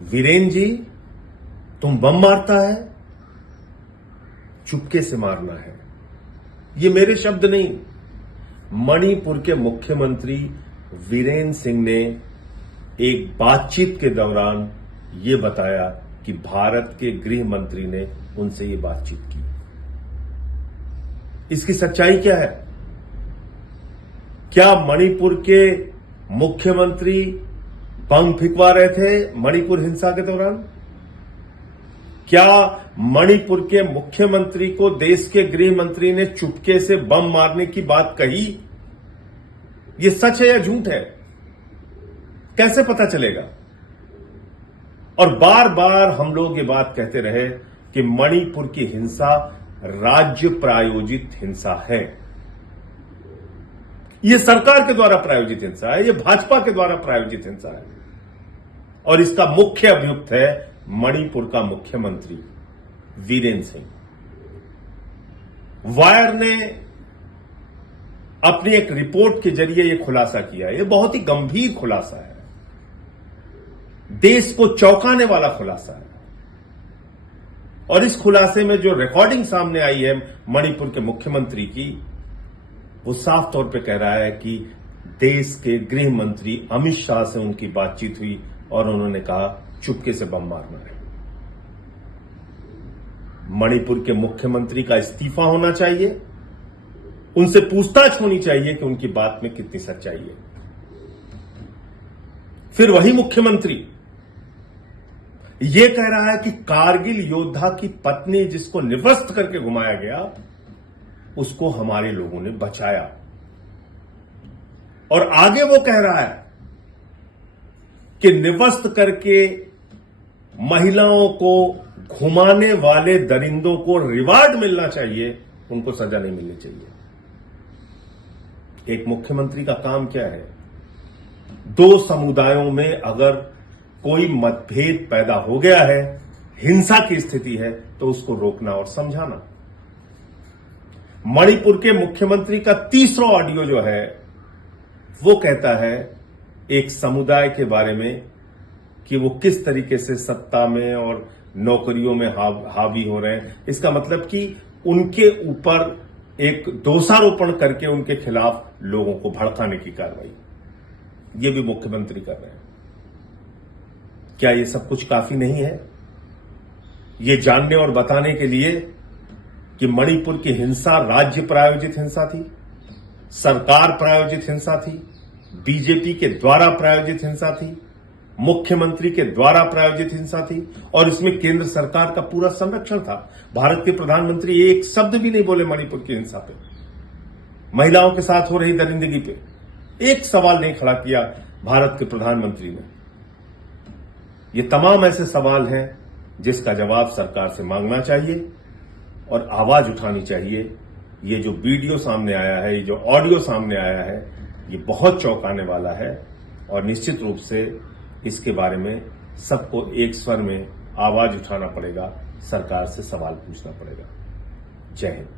वीरेन जी, तुम बम मारता है, चुपके से मारना है। ये मेरे शब्द नहीं, मणिपुर के मुख्यमंत्री वीरेन सिंह ने एक बातचीत के दौरान यह बताया कि भारत के गृह मंत्री ने उनसे ये बातचीत की। इसकी सच्चाई क्या है? क्या मणिपुर के मुख्यमंत्री बम फेंकवा रहे थे मणिपुर हिंसा के दौरान? क्या मणिपुर के मुख्यमंत्री को देश के गृह मंत्री ने चुपके से बम मारने की बात कही? यह सच है या झूठ है? कैसे पता चलेगा? और बार बार हम लोग ये बात कहते रहे कि मणिपुर की हिंसा राज्य प्रायोजित हिंसा है। यह सरकार के द्वारा प्रायोजित हिंसा है, यह भाजपा के द्वारा प्रायोजित हिंसा है। और इसका मुख्य अभियुक्त है मणिपुर का मुख्यमंत्री वीरेन सिंह। वायर ने अपनी एक रिपोर्ट के जरिए यह खुलासा किया। यह बहुत ही गंभीर खुलासा है, देश को चौंकाने वाला खुलासा है। और इस खुलासे में जो रिकॉर्डिंग सामने आई है मणिपुर के मुख्यमंत्री की, वो साफ तौर पे कह रहा है कि देश के गृह मंत्री अमित शाह से उनकी बातचीत हुई और उन्होंने कहा चुपके से बम मारना है। मणिपुर के मुख्यमंत्री का इस्तीफा होना चाहिए, उनसे पूछताछ होनी चाहिए कि उनकी बात में कितनी सच्चाई है। फिर वही मुख्यमंत्री यह कह रहा है कि कारगिल योद्धा की पत्नी जिसको निवस्त करके घुमाया गया, उसको हमारे लोगों ने बचाया। और आगे वो कह रहा है कि निवस्त करके महिलाओं को घुमाने वाले दरिंदों को रिवार्ड मिलना चाहिए, उनको सजा नहीं मिलनी चाहिए। एक मुख्यमंत्री का काम क्या है? दो समुदायों में अगर कोई मतभेद पैदा हो गया है, हिंसा की स्थिति है, तो उसको रोकना और समझाना। मणिपुर के मुख्यमंत्री का तीसरा ऑडियो जो है वो कहता है एक समुदाय के बारे में कि वो किस तरीके से सत्ता में और नौकरियों में हावी हो रहे हैं। इसका मतलब कि उनके ऊपर एक दोषारोपण करके उनके खिलाफ लोगों को भड़काने की कार्रवाई, ये भी मुख्यमंत्री कर रहे हैं। क्या ये सब कुछ काफी नहीं है? ये जानने और बताने के लिए कि मणिपुर की हिंसा राज्य प्रायोजित हिंसा थी, सरकार प्रायोजित हिंसा थी, बीजेपी के द्वारा प्रायोजित हिंसा थी, मुख्यमंत्री के द्वारा प्रायोजित हिंसा थी, और इसमें केंद्र सरकार का पूरा संरक्षण था। भारत के प्रधानमंत्री एक शब्द भी नहीं बोले मणिपुर की हिंसा पे, महिलाओं के साथ हो रही दरिंदगी पे एक सवाल नहीं खड़ा किया भारत के प्रधानमंत्री ने। ये तमाम ऐसे सवाल हैं जिसका जवाब सरकार से मांगना चाहिए और आवाज उठानी चाहिए। ये जो वीडियो सामने आया है, ये जो ऑडियो सामने आया है, ये बहुत चौंकाने वाला है और निश्चित रूप से इसके बारे में सबको एक स्वर में आवाज उठाना पड़ेगा, सरकार से सवाल पूछना पड़ेगा। जय हिंद।